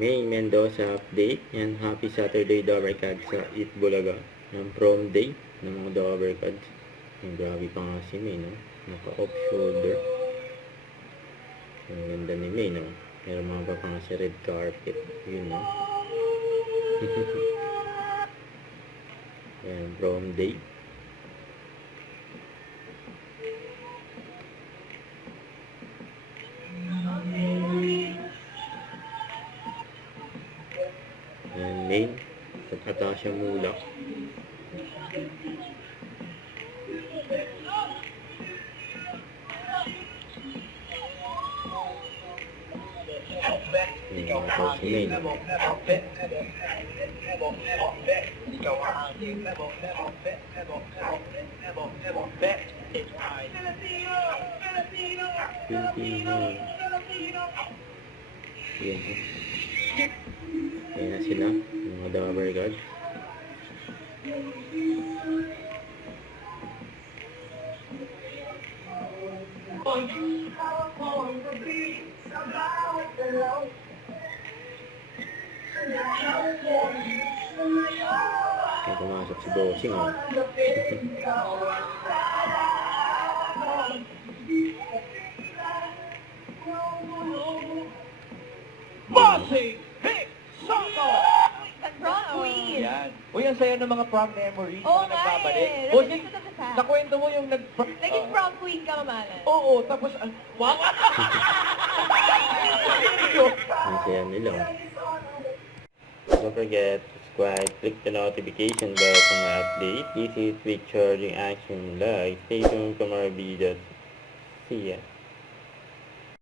May Mendoza update. Yan, happy Saturday Dover Cards sa Eat Bulaga. Yung prom day ng mga Dover Cards. Yung grabe pa nga si May, no? Naka-off shoulder. Ang ganda ni May, no? Meron mga pa nga si red carpet. Yun, no? Yan, prom day. Yan, main. At Natasha Mulak. Yan, ito si main. Filipino. Yan. Ayan na sila, yung mga Dover Cards. Kaya pumasok si Bossing, oh. Bossing! Hey! Soko! Prom queen. Yan. Uy, ang saya ng mga prom memories. Oo mga nga nagbabalik. eh. Bossing, Nandito ka sa. nakwento mo yung Naging prom queen ka, mamalan. Oo, tapos, wow! Ang saya nila, oh. Don't forget to subscribe, click the notification bell for my update. This is Quick Charging Action Live. Stay tuned for more videos. See ya.